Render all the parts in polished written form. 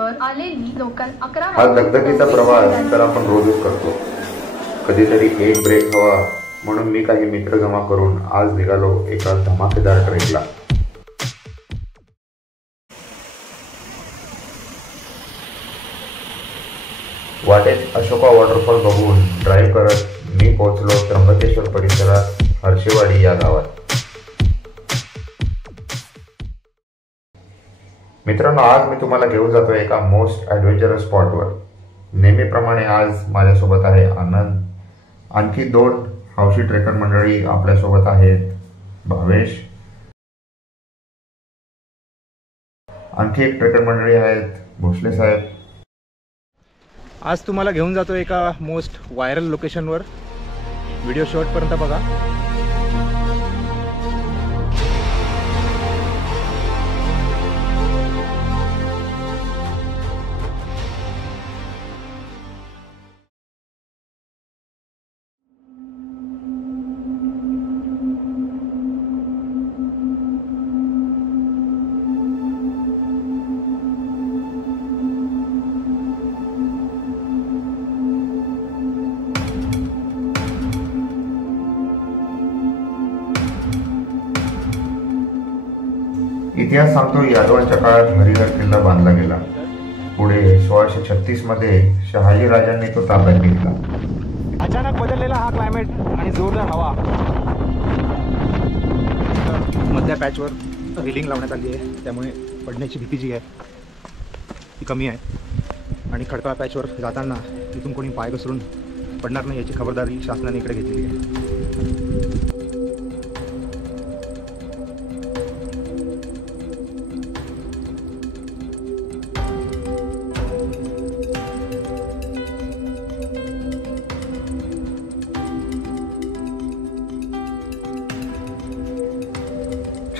वर आलेली लोकल 11 हा दगदगीचा प्रवास तर आपण रोजच करतो. कधीतरी एक ब्रेक हवा म्हणून मी काही मित्र जमा करून आज निघालो एका धमाकेदार ट्रेकला. वाटेत अशोका वॉटरफॉल बघून ड्राईव्ह करत मी पोहोचलो त्र्यंबकेश्वर परिसरात हर्षेवाडी या गावात. मित्रांनो, आज मी तुम्हाला घेऊन जातो एका मोस्ट ॲडव्हेंचरस स्पॉटवर. नेहमीप्रमाणे आज माझ्यासोबत आहे आनंद. आणखी 2 हौशी ट्रेकर मंडळी आपल्यासोबत आहेत. भावेश. आणखी एक ट्रेकर मंडळी आहेत भोसले साहेब. आज तुम्हाला घेऊन जातो एका मोस्ट व्हायरल लोकेशनवर. व्हिडिओ शेवटपर्यंत बघा. इतिहास सांगतो, यादवांच्या काळात हरिहर किल्ला बांधला गेला. पुढे 1636 मध्ये शहाजी राजांनी तो ताब्यात घेतला. अचानक बदललेला हा क्लायमेट आणि जोरदार हवा. मधल्या पॅचवर रेलिंग लावण्यात आली आहे, त्यामुळे पडण्याची भीती जी आहे ती कमी आहे. आणि खडकाळ पॅचवर जाताना तिथून कोणी पाय घसरून पडणार नाही याची खबरदारी शासनाने इकडे घेतलेली आहे.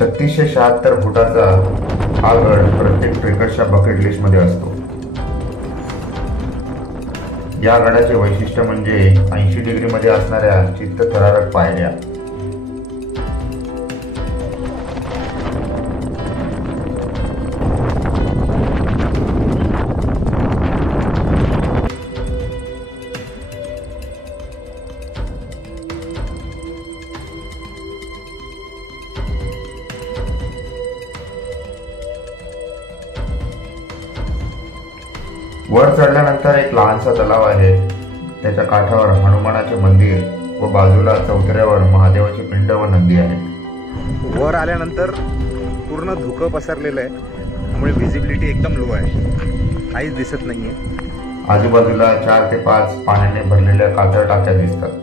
छत्तीसशे 76 फुटाचा हा गड प्रत्येक ट्रेकरच्या बकेट लिस्ट मध्ये असतो. या गडाचे वैशिष्ट्य म्हणजे 80 डिग्री मध्ये असणाऱ्या चित्तथरारक पायऱ्या. वर चढल्यानंतर एक लहानसा तलाव आहे. त्याच्या काठावर हनुमानाचे मंदिर व बाजूला चौथऱ्यावर महादेवाची पिंड व नंदी आहे. वर आल्यानंतर पूर्ण धुकं पसरलेलं आहे, त्यामुळे व्हिजिबिलिटी एकदम लो आहे, काहीच दिसत नाहीये. आजूबाजूला 4 ते 5 पाण्याने भरलेल्या कातळ टाक्या दिसतात.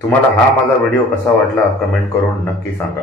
तुम्हाला हा माझा व्हिडिओ कसा वाटला कमेंट करून नक्की सांगा.